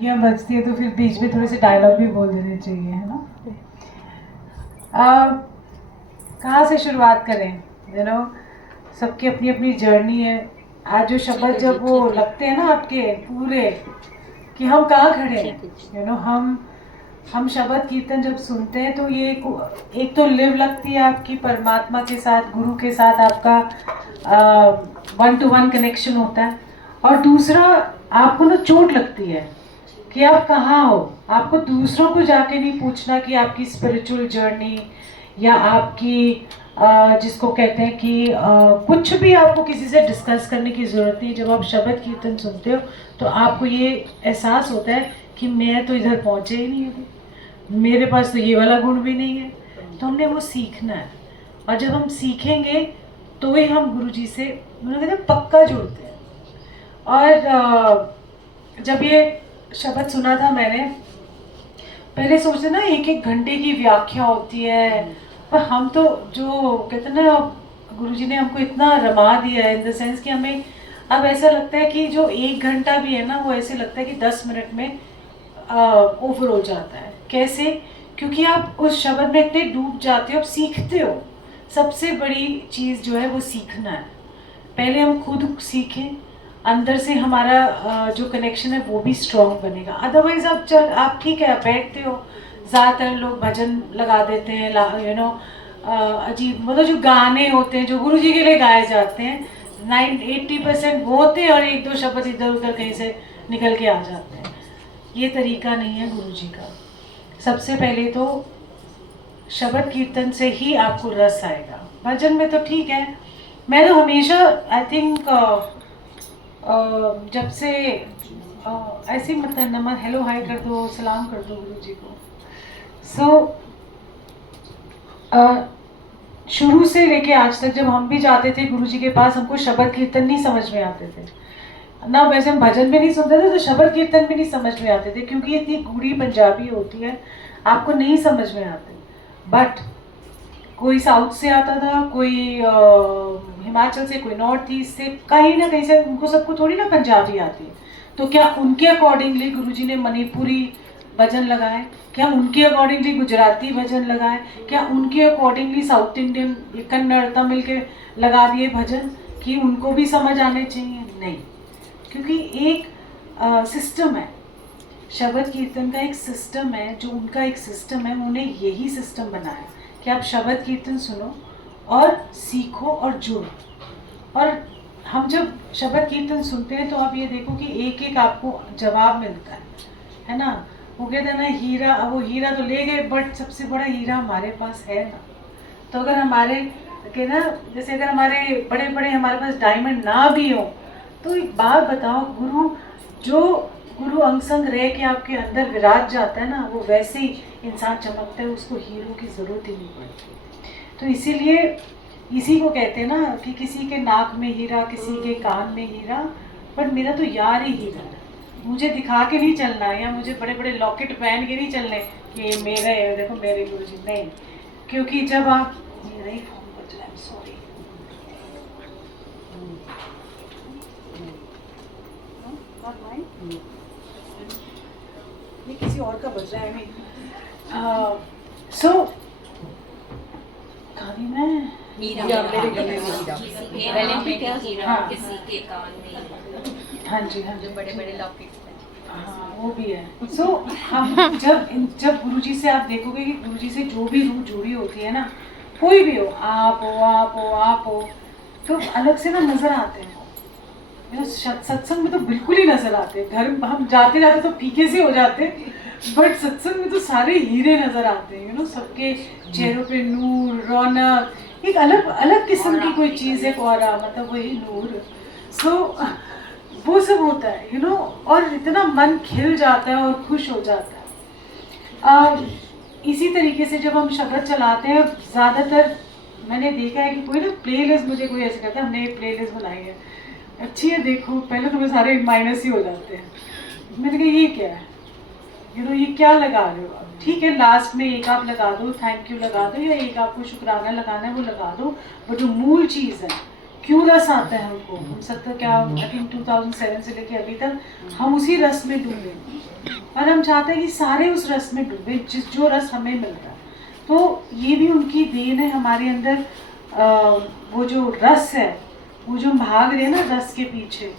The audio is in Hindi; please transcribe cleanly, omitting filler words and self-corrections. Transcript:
घंटियाँ बजती है तो फिर बीच में थोड़े से डायलॉग भी बोल देने चाहिए, है ना। कहाँ से शुरुआत करें, सबकी अपनी अपनी जर्नी है। आज जो शब्द जब वो लगते हैं ना आपके पूरे, कि हम कहाँ खड़े हैं, हम शब्द कीर्तन जब सुनते हैं तो ये एक तो लिव लगती है आपकी परमात्मा के साथ, गुरु के साथ आपका 1-to-1 कनेक्शन होता है। और दूसरा आपको ना चोट लगती है कि आप कहाँ हो। आपको दूसरों को जाके नहीं पूछना कि आपकी स्पिरिचुअल जर्नी या आपकी जिसको कहते हैं कि कुछ भी आपको किसी से डिस्कस करने की ज़रूरत नहीं। जब आप शब्द कीर्तन सुनते हो तो आपको ये एहसास होता है कि मैं तो इधर पहुँचे ही नहीं अभी, मेरे पास तो ये वाला गुण भी नहीं है। तो हमने वो सीखना है, और जब हम सीखेंगे तो ही हम गुरुजी से कहते हैं पक्का जुड़ते हैं। और जब ये शब्द सुना था मैंने, पहले सोचते ना 1-1 घंटे की व्याख्या होती है, पर हम तो जो कहते हैं ना, गुरुजी ने हमको इतना रमा दिया है इन द सेंस कि हमें अब ऐसा लगता है कि जो 1 घंटा भी है ना, वो ऐसे लगता है कि 10 मिनट में ओवर हो जाता है। कैसे? क्योंकि आप उस शब्द में इतने डूब जाते हो, आप सीखते हो। सबसे बड़ी चीज़ जो है वो सीखना है। पहले हम खुद सीखें, अंदर से हमारा जो कनेक्शन है वो भी स्ट्रॉन्ग बनेगा। अदरवाइज आप ठीक है, आप बैठते हो, ज़्यादातर लोग भजन लगा देते हैं, अजीब मतलब जो गाने होते हैं जो गुरुजी के लिए गाए जाते हैं, 80% वो होते हैं और 1-2 शब्द इधर उधर कहीं से निकल के आ जाते हैं। ये तरीका नहीं है गुरुजी का। सबसे पहले तो शब्द कीर्तन से ही आपको रस आएगा। भजन में तो ठीक है, मैं तो हमेशा आई थिंक जब से ऐसे मतलब नमन हेलो हाय कर दो, सलाम कर दो गुरुजी को। शुरू से लेके आज तक जब हम भी जाते थे गुरुजी के पास, हमको शब्द कीर्तन नहीं समझ में आते थे ना। वैसे हम भजन भी नहीं सुनते थे तो शब्द कीर्तन भी नहीं समझ में आते थे, क्योंकि इतनी गूढ़ी पंजाबी होती है, आपको नहीं समझ में आते। बट कोई साउथ से आता था, कोई हिमाचल से, कोई नॉर्थ ईस्ट से, कहीं ना कहीं से, उनको सबको थोड़ी ना पंजाबी आती है। तो क्या उनके अकॉर्डिंगली गुरुजी ने मणिपुरी भजन लगाए? क्या उनके अकॉर्डिंगली गुजराती भजन लगाए? क्या उनके accordingly south Indian, Kannada, Tamil के लगा दिए भजन कि उनको भी समझ आने चाहिए? नहीं, क्योंकि एक सिस्टम है। शब्द कीर्तन का एक सिस्टम है, जो उनका एक सिस्टम है, उन्होंने यही सिस्टम बनाया कि आप शब्द कीर्तन सुनो और सीखो और जुड़ो। और हम जब शब्द कीर्तन सुनते हैं तो आप ये देखो कि एक एक आपको जवाब मिलता है ना। वो कहते हैं ना, हीरा, वो हीरा तो ले गए, बट सबसे बड़ा हीरा हमारे पास है ना। तो अगर हमारे के ना, जैसे अगर हमारे बड़े बड़े हमारे पास डायमंड ना भी हो, तो एक बात बताओ, गुरु अंग संग रह के आपके अंदर विराज जाता है ना, वो वैसे ही इंसान चमकता है, उसको हीरो की ज़रूरत ही नहीं पड़ती। तो इसीलिए इसी को कहते हैं ना कि किसी के नाक में हीरा, किसी के कान में हीरा, पर मेरा तो यार ही हीरा है। मुझे दिखा के नहीं चलना है, या मुझे बड़े बड़े लॉकेट पहन के नहीं चलने कि ये मेरा है, देखो मेरे गुरुजी, नहीं। क्योंकि जब आप, मेरा ही फोन बज रहा है, सॉरी, ये किसी और का बज रहा है। सो कभी मैं हीरा मेरे गले में हीरा, हाँ। किसी के कान में, हाँ जी, हाँ जी, जो बड़े बड़े लॉकेट्स हैं, हाँ वो भी है। सो हम जब गुरुजी से आप देखोगे कि गुरुजी से जो भी रूह जुड़ी होती है ना, कोई भी हो, आप हो, तो अलग से ना नजर आते हैं। सत्संग में तो बिल्कुल ही नजर आते हैं। घर हम जाते जाते तो फीके से हो जाते, बट सत्संग में तो सारे हीरे नजर आते हैं। सबके चेहरों पे नूर, रौनक, एक अलग अलग किस्म की कोई चीज़ है, औरा मतलब वही नूर। सो वो सब होता है, और इतना मन खिल जाता है और खुश हो जाता है। इसी तरीके से जब हम शब्द चलाते हैं, ज़्यादातर मैंने देखा है कि कोई ना प्लेलिस्ट, मुझे कोई ऐसे कहता है हमने एक प्लेलिस्ट बनाई है, अच्छी है देखो, पहले तो मैं सारे माइनस ही हो जाते हैं। मैंने कहा ये क्या है, ये क्या लगा रहे हो आप? ठीक है, लास्ट में एक आप लगा दो, थैंक यू लगा दो, या एक आपको शुक्राना लगाना है वो लगा दो, बट जो मूल चीज़ है, क्यों रस आता है हमको, हम सब तो क्या, आई थिंक 2007 से लेके अभी तक हम उसी रस में डूबे। और हम चाहते हैं कि सारे उस रस में डूबे जो रस हमें मिल रहा है। तो ये भी उनकी देन है हमारे अंदर। वो जो रस है, वो जो हम भाग रहे हैं ना रस के पीछे,